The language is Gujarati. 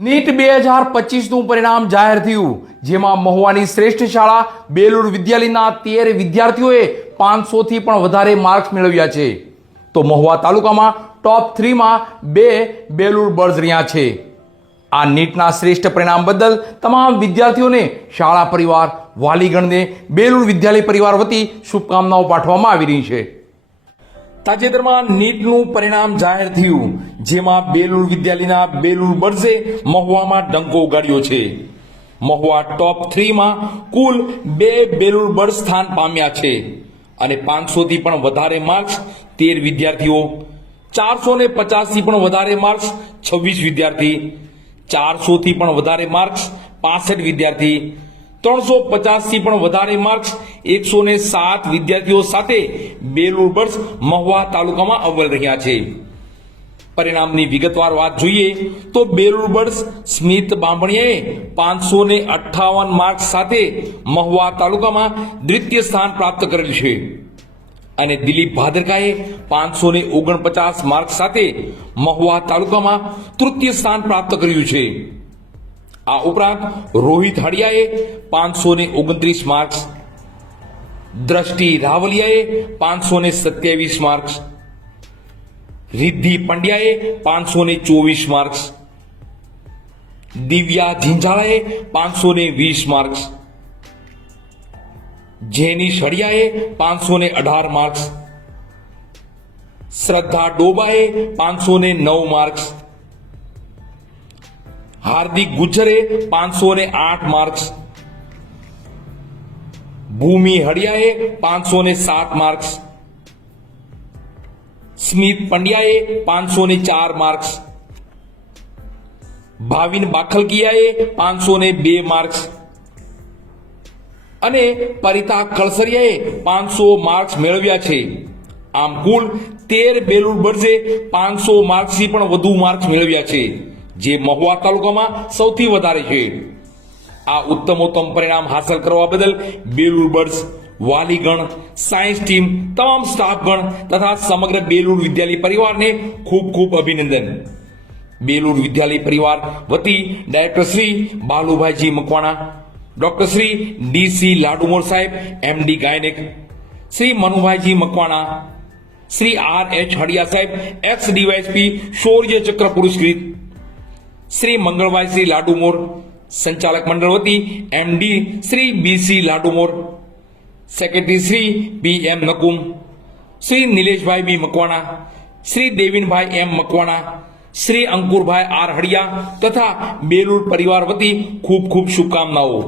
નીટ 2025નું પરિણામ જાહેર થયું, જેમાં મહુવાની શ્રેષ્ઠ શાળા બેલુર વિદ્યાલયના 13 વિદ્યાર્થીઓએ 500થી પણ વધારે માર્ક્સ મેળવ્યા છે. તો મહુવા તાલુકામાં ટોપ 3માં 2 બેલુર બર્ડ્સ રહ્યા છે. આ નીટના શ્રેષ્ઠ પરિણામ બદલ તમામ વિદ્યાર્થીઓને શાળા પરિવાર, વાલીગણને બેલુર વિદ્યાલય પરિવાર વતી શુભકામનાઓ પાઠવવામાં આવી રહી છે. તાજેતરમાં નીટનું પરિણામ જાહેર થયું, જેમાં બેલુર વિદ્યાલયના બેલુર બર્ડ્સે મહુવામાં ડંકો ઉગાડ્યો છે. મહુવા ટોપ 3માં કુલ 2 બેલુર બર્ડ સ્થાન પામ્યા છે અને 500થી પણ વધારે માર્ક્સ 13 વિદ્યાર્થીઓ, 450થી પણ વધારે માર્ક્સ 26 વિદ્યાર્થી, 400થી પણ વધારે માર્ક્સ 65 વિદ્યાર્થી, 350થી પણ વધારે માર્ક્સ 107 વિદ્યાર્થીઓ સાથે બેલુર બર્ડ્સ મહુવા તાલુકામાં અવ્વલ રહ્યા છે. પરિણામની વિગતવાર વાત જોઈએ તો બેલુર બર્ડ્સ સ્મિત બાંભણિયાએ 558 માર્ક્સ સાથે મહુવા તાલુકામાં દ્વિતીય સ્થાન પ્રાપ્ત કરેલ છે અને દિલીપ ભાદરકાએ 549 માર્ક્સ સાથે મહુવા તાલુકામાં તૃતીય સ્થાન પ્રાપ્ત કર્યું છે. આ ઉપરાંત રોહિત હડિયાએ 529 માર્ક્સ, દ્રષ્ટિ રાવલિયાએ 527 માર્ક્સ, રિદ્ધિ પંડ્યાએ 524 marks, Divya ઝીંઝાળાએ 520 marks, Jenish હડિયાએ 518 marks, શ્રદ્ધા ડોબાએ 509 માર્ક્સ, હાર્દિક ગુજ્જરે 508 માર્ક્સ, ભૂમિ હડિયાએ 507 માર્ક્સ, સ્મિત પંડ્યાએ 504 માર્ક્સ, ભાવિન બાખલકિયાએ 502 માર્ક્સ અને પરિતા કળસરિયાએ 500 માર્ક્સ મેળવ્યા છે. આમ કુલ 13 બેલુર બર્ડ્સે 500 માર્ક્સથી પણ વધુ માર્ક્સ મેળવ્યા છે, જે મહુવા તાલુકામાં સૌથી વધારે છે. આ ઉત્તમોત્તમ પરિણામ હાંસલ કરવા બદલ બેલુર બર્ડ્સ, વાલીગણ, સાયન્સ ટીમ, તમામ સ્ટાફગણ તથા સમગ્ર બેલુર વિદ્યાલય પરિવારને ખૂબ ખૂબ અભિનંદન. બેલુર વિદ્યાલય પરિવાર વતી ડાયરેક્ટર શ્રી બાલુભાઈજી મકવાણા, ડોક્ટર શ્રી ડી.સી. લાડુમોર સાહેબ, એમડી ગાયનેક, શ્રી મનુભાઈજી મકવાણા, શ્રી આર.એચ. હડિયા સાહેબ, એક્સ ડીવાયએસપી શૌર્ય ચક્ર પુરસ્કૃત, શ્રી મંગળભાઈ શ્રી લાડુમોર, સંચાલક મંડળ વતી એમડી શ્રી બી.સી. લાડુમોર, સેક્રેટરી શ્રી પી.એમ. નકુમ, શ્રી નિલેશભાઈ બી મકવાણા, શ્રી દેવિનભાઈ એમ મકવાણા, શ્રી અંકુરભાઈ આર હડિયા તથા બેલુર પરિવાર વતી ખૂબ ખૂબ શુભકામનાઓ.